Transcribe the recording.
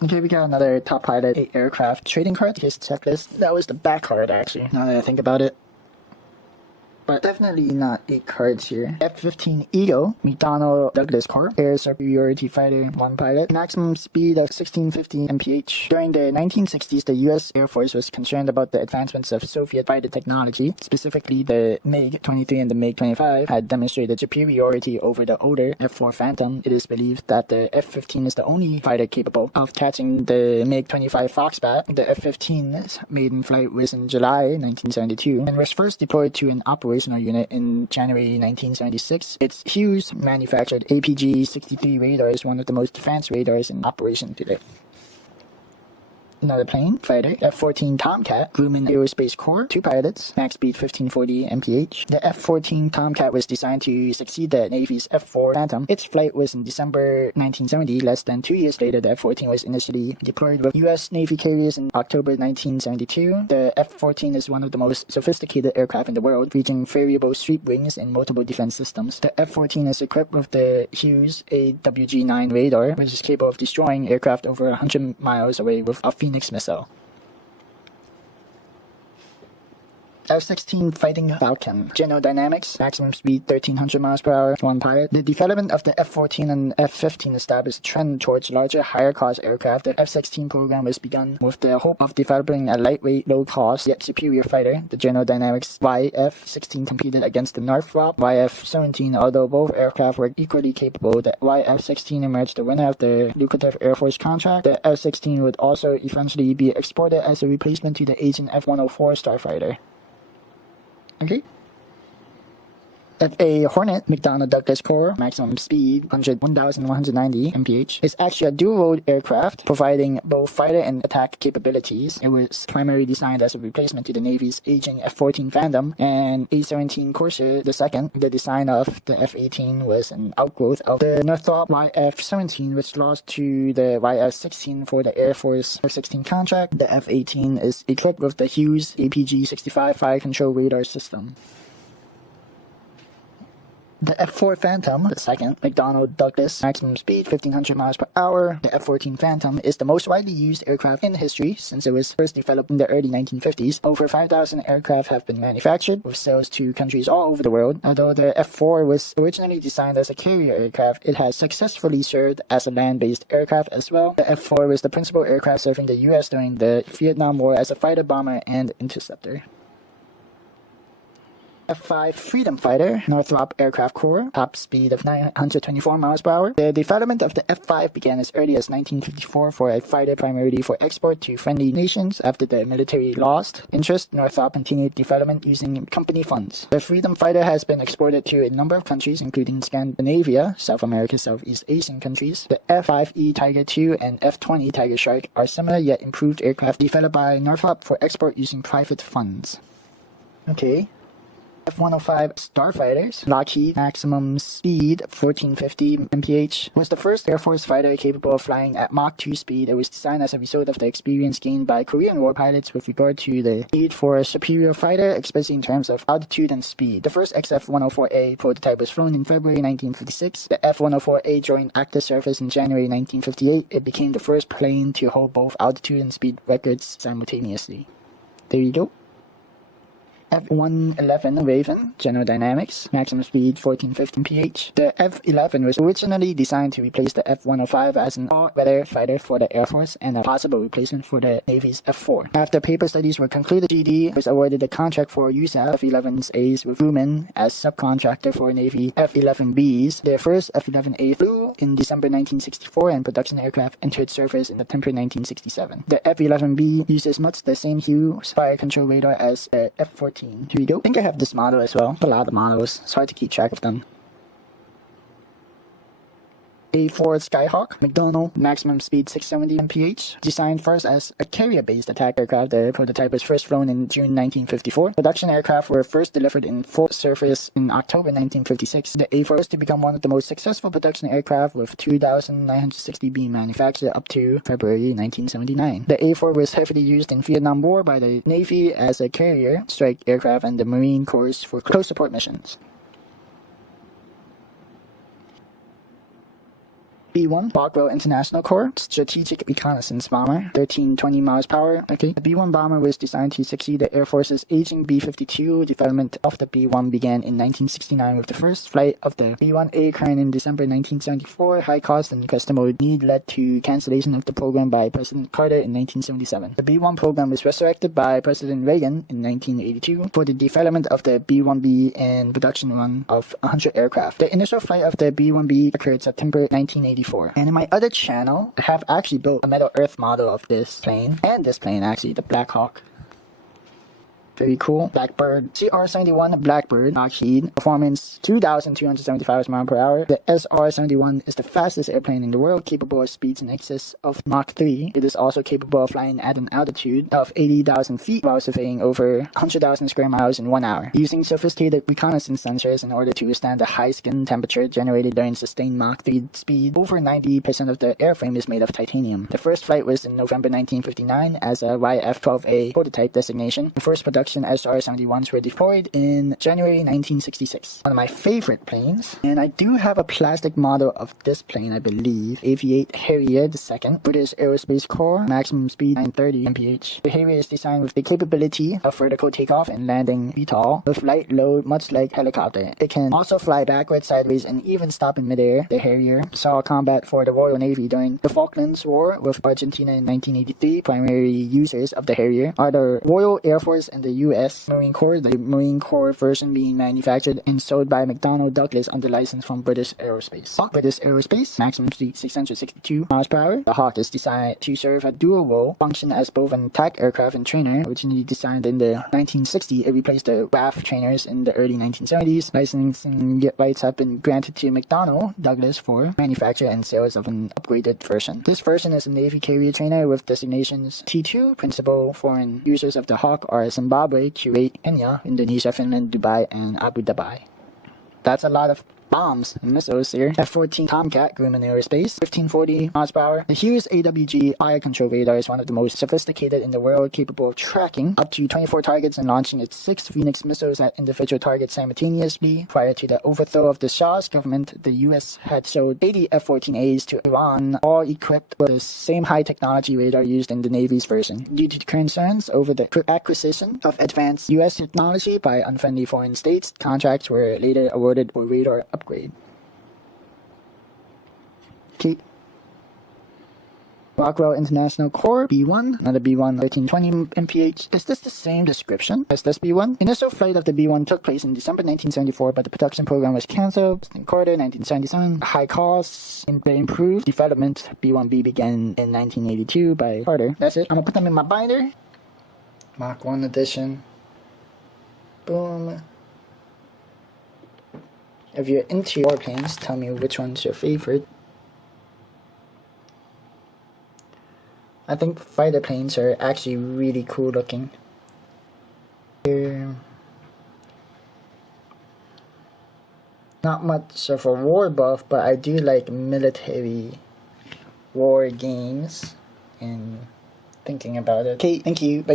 Okay, we got another top pilot 8 aircraft trading card. Here's the checklist. That was the back card, actually, now that I think about it. But definitely not 8 cards here. F-15 Eagle, McDonnell Douglas Corps, Air Superiority Fighter, 1 pilot, maximum speed of 1650 mph. During the 1960s, the U.S. Air Force was concerned about the advancements of Soviet fighter technology. Specifically, the MiG-23 and the MiG-25 had demonstrated superiority over the older F-4 Phantom. It is believed that the F-15 is the only fighter capable of catching the MiG-25 Foxbat. The F-15's maiden flight was in July 1972 and was first deployed to an operational unit in January 1976. Its Hughes manufactured APG-63 radar is one of the most advanced radars in operation today. Another plane, fighter, F-14 Tomcat, Grumman Aerospace Corps, 2 pilots, max speed 1540 mph. The F-14 Tomcat was designed to succeed the Navy's F-4 Phantom. Its flight was in December 1970. Less than 2 years later, the F-14 was initially deployed with U.S. Navy carriers in October 1972. The F-14 is one of the most sophisticated aircraft in the world, featuring variable sweep wings and multiple defense systems. The F-14 is equipped with the Hughes AWG-9 radar, which is capable of destroying aircraft over 100 miles away with a Phoenix missile. F-16 Fighting Falcon, General Dynamics, maximum speed 1300 miles per hour, 1 pilot. The development of the F-14 and F-15 established a trend towards larger, higher-cost aircraft. The F-16 program was begun with the hope of developing a lightweight, low-cost, yet superior fighter. The General Dynamics YF-16 competed against the Northrop YF-17. Although both aircraft were equally capable, the YF-16 emerged the winner of the lucrative Air Force contract. The F-16 would also eventually be exported as a replacement to the aging F-104 Starfighter. Okay. F-A Hornet, McDonnell Douglas Corps, maximum speed 1,190 mph. It's actually a dual-role aircraft, providing both fighter and attack capabilities. It was primarily designed as a replacement to the Navy's aging F-14 Phantom and A-17 Corsair II. The design of the F-18 was an outgrowth of the Northrop YF-17, which lost to the YF-16 for the Air Force F-16 contract. The F-18 is equipped with the Hughes APG-65 fire control radar system. The F-4 Phantom, the second, McDonnell Douglas, maximum speed 1500 miles per hour. The F-14 Phantom is the most widely used aircraft in history since it was first developed in the early 1950s. Over 5,000 aircraft have been manufactured, with sales to countries all over the world. Although the F-4 was originally designed as a carrier aircraft, it has successfully served as a land-based aircraft as well. The F-4 was the principal aircraft serving the U.S. during the Vietnam War as a fighter bomber and interceptor. F-5 Freedom Fighter, Northrop Aircraft Corps, top speed of 924 miles per hour. The development of the F-5 began as early as 1954 for a fighter primarily for export to friendly nations. After the military lost interest, Northrop continued development using company funds. The Freedom Fighter has been exported to a number of countries, including Scandinavia, South America, Southeast Asian countries. The F-5E Tiger II and F-20 Tiger Shark are similar yet improved aircraft developed by Northrop for export using private funds. Okay. F-105 Starfighters, Lockheed, maximum speed 1450 mph, was the first Air Force fighter capable of flying at Mach 2 speed. It was designed as a result of the experience gained by Korean War pilots with regard to the need for a superior fighter, especially in terms of altitude and speed. The first XF-104A prototype was flown in February 1956. The F-104A joined active service in January 1958. It became the first plane to hold both altitude and speed records simultaneously. There you go. F-111 Raven, General Dynamics, maximum speed 1450 mph. The F-11 was originally designed to replace the F-105 as an all-weather fighter for the Air Force and a possible replacement for the Navy's F-4. After paper studies were concluded, GD was awarded the contract for USAF F-11As with Grumman as subcontractor for Navy F-11Bs. The first F-11A flew in December 1964 and production aircraft entered service in September 1967. The F-11B uses much the same Hughes fire control radar as the F-14. Here we go. I think I have this model as well. A lot of models. It's hard to keep track of them. A-4 Skyhawk, McDonnell, maximum speed 670 mph. Designed first as a carrier-based attack aircraft, the prototype was first flown in June 1954. Production aircraft were first delivered in full service in October 1956. The A-4 was to become one of the most successful production aircraft, with 2,960 being manufactured up to February 1979. The A-4 was heavily used in Vietnam War by the Navy as a carrier, strike aircraft, and the Marine Corps for close support missions. B-1 Rockwell International Corps Strategic Reconnaissance Bomber, 1320 miles per hour. Okay, the B-1 bomber was designed to succeed the Air Force's aging B-52. Development of the B-1 began in 1969 with the first flight of the B-1A occurring in December 1974. High cost and questionable need led to cancellation of the program by President Carter in 1977. The B-1 program was resurrected by President Reagan in 1982 for the development of the B-1B and production run of 100 aircraft. The initial flight of the B-1B occurred September 1984. And in my other channel, I have actually built a Metal Earth model of this plane, and this plane actually, the Black Hawk. Very cool. Blackbird. CR-71 Blackbird, Lockheed. Performance 2,275 miles per hour. The SR-71 is the fastest airplane in the world, capable of speeds in excess of Mach 3. It is also capable of flying at an altitude of 80,000 feet while surveying over 100,000 square miles in 1 hour, using sophisticated reconnaissance sensors in order to withstand the high skin temperature generated during sustained Mach 3 speed. Over 90% of the airframe is made of titanium. The first flight was in November 1959 as a YF-12A prototype designation. The first production SR-71s were deployed in January 1966. One of my favorite planes, and I do have a plastic model of this plane, I believe. Aviate Harrier II, British Aerospace Corps, maximum speed 930 mph. The Harrier is designed with the capability of vertical takeoff and landing VTOL with light load, much like helicopter. It can also fly backwards, sideways, and even stop in midair. The Harrier saw combat for the Royal Navy during the Falklands War with Argentina in 1983. Primary users of the Harrier are the Royal Air Force and the U.S. Marine Corps, the Marine Corps version being manufactured and sold by McDonnell Douglas under license from British Aerospace. Hawk British Aerospace, maximum speed 662 miles per hour. The Hawk is designed to serve a dual role function as both an attack aircraft and trainer. Originally designed in the 1960s, it replaced the RAF trainers in the early 1970s. Licensing rights have been granted to McDonnell Douglas for manufacture and sales of an upgraded version. This version is a Navy carrier trainer with designations T2. Principal foreign users of the Hawk are Zimbabwe, Kuwait, Kenya, Indonesia, Finland, Dubai, and Abu Dhabi. That's a lot of bombs and missiles here. F-14 Tomcat, Grumman Aerospace, 1540 miles per hour. The Hughes AWG fire control radar is one of the most sophisticated in the world, capable of tracking up to 24 targets and launching its 6 Phoenix missiles at individual targets simultaneously. Prior to the overthrow of the Shah's government, the US had sold 80 F-14As to Iran, all equipped with the same high-technology radar used in the Navy's version. Due to concerns over the acquisition of advanced US technology by unfriendly foreign states, contracts were later awarded for radar upgrade. Okay. Rockwell International Corps B-1, another B-1 1320 mph. Is this the same description as this B-1? Initial flight of the B-1 took place in December 1974, but the production program was cancelled in Carter 1977. High costs and improved development. B-1B began in 1982 by Carter. That's it. I'm gonna put them in my binder. Mach 1 edition. Boom. If you're into warplanes, tell me which one's your favorite. I think fighter planes are actually really cool looking. Here, not much of a war buff, but I do like military war games and thinking about it. Okay, thank you. Bye.